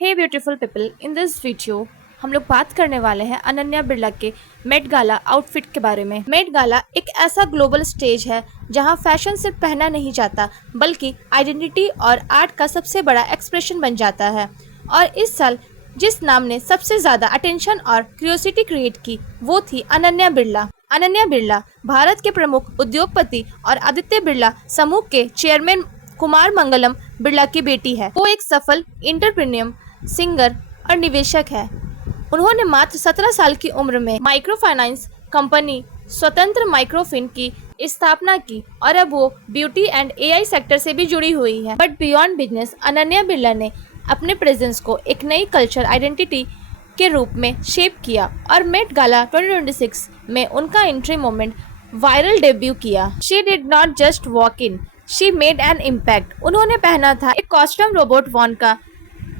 Hey beautiful people, in this video हम लोग बात करने वाले हैं अनन्या बिरला के मेट गाला आउटफिट के बारे में। मेट गाला एक ऐसा ग्लोबल स्टेज है जहां फैशन सिर्फ पहना नहीं जाता बल्कि आइडेंटिटी और आर्ट का सबसे बड़ा एक्सप्रेशन बन जाता है। और इस साल जिस नाम ने सबसे ज्यादा अटेंशन और क्यूरियोसिटी क्रिएट की वो थी अनन्या बिरला। अनन्या बिरला भारत के प्रमुख उद्योगपति और आदित्य बिरला समूह के चेयरमैन कुमार मंगलम बिरला की बेटी है। वो एक सफल एंटरप्रेन्योर, सिंगर और निवेशक है। उन्होंने मात्र 17 साल की उम्र में माइक्रो फाइनेंस कंपनी स्वतंत्र माइक्रोफिन की स्थापना की और अब वो ब्यूटी एंड एआई सेक्टर से भी जुड़ी हुई है। But beyond business, Ananya Birla ने अपने प्रेजेंस को एक नई कल्चर आइडेंटिटी के रूप में शेप किया और मेट गाला 2026 में उनका एंट्री मोमेंट वायरल डेब्यू किया। She did not just walk in, she made an impact. उन्होंने पहना था एक कॉस्ट्यूम रोबोट वॉन का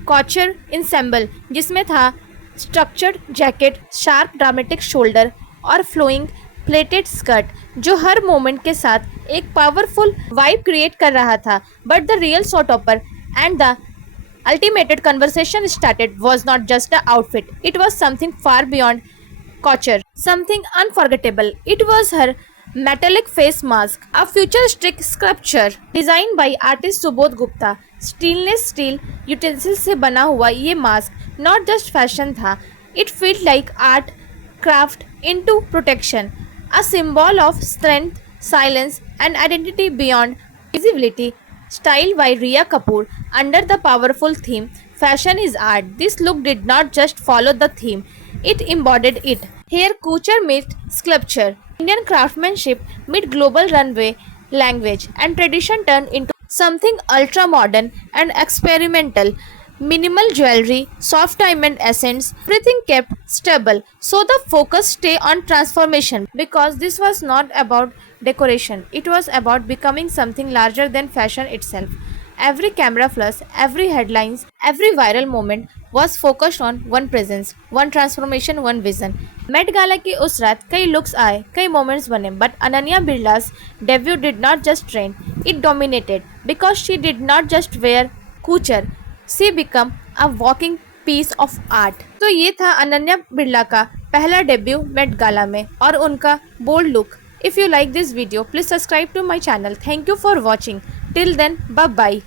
कॉचर इंसेंबल जिसमें था structured jacket, sharp dramatic shoulder और फ्लोइंग प्लेटेड स्कर्ट जो हर मोमेंट के साथ एक पावरफुल वाइब क्रिएट कर रहा था। But the real show topper and the ultimated conversation started was not just the outfit, it was something far beyond couture, something unforgettable. It was her metallic face mask, a futuristic sculpture designed by artist Subodh Gupta. Steelness steel utensil से बना हुआ ये mask not just fashion था, it feel like art craft into protection, a symbol of strength, silence and identity beyond visibility. Styled by Riya Kapoor under the powerful theme "Fashion is Art," this look did not just follow the theme; it embodied it. Here, couture meets sculpture, Indian craftsmanship meet global runway language, and tradition turned into something ultra modern and experimental. Minimal jewelry, soft diamond accents, everything kept stable. So the focus stay on transformation because this was not about decoration. It was about becoming something larger than fashion itself. Every camera flash, every headlines, every viral moment was focused on one presence, one transformation, one vision. Met Gala की उस रात कई looks आए, कई moments बने, but Ananya Birla's debut did not just trend, it dominated because she did not just wear couture, she became a walking piece of art. तो ये था अनन्या बिरला का पहला डेब्यू मेट गाला में और उनका bold look. If you like this video, please subscribe to my channel. Thank you for watching. Till then, bye bye.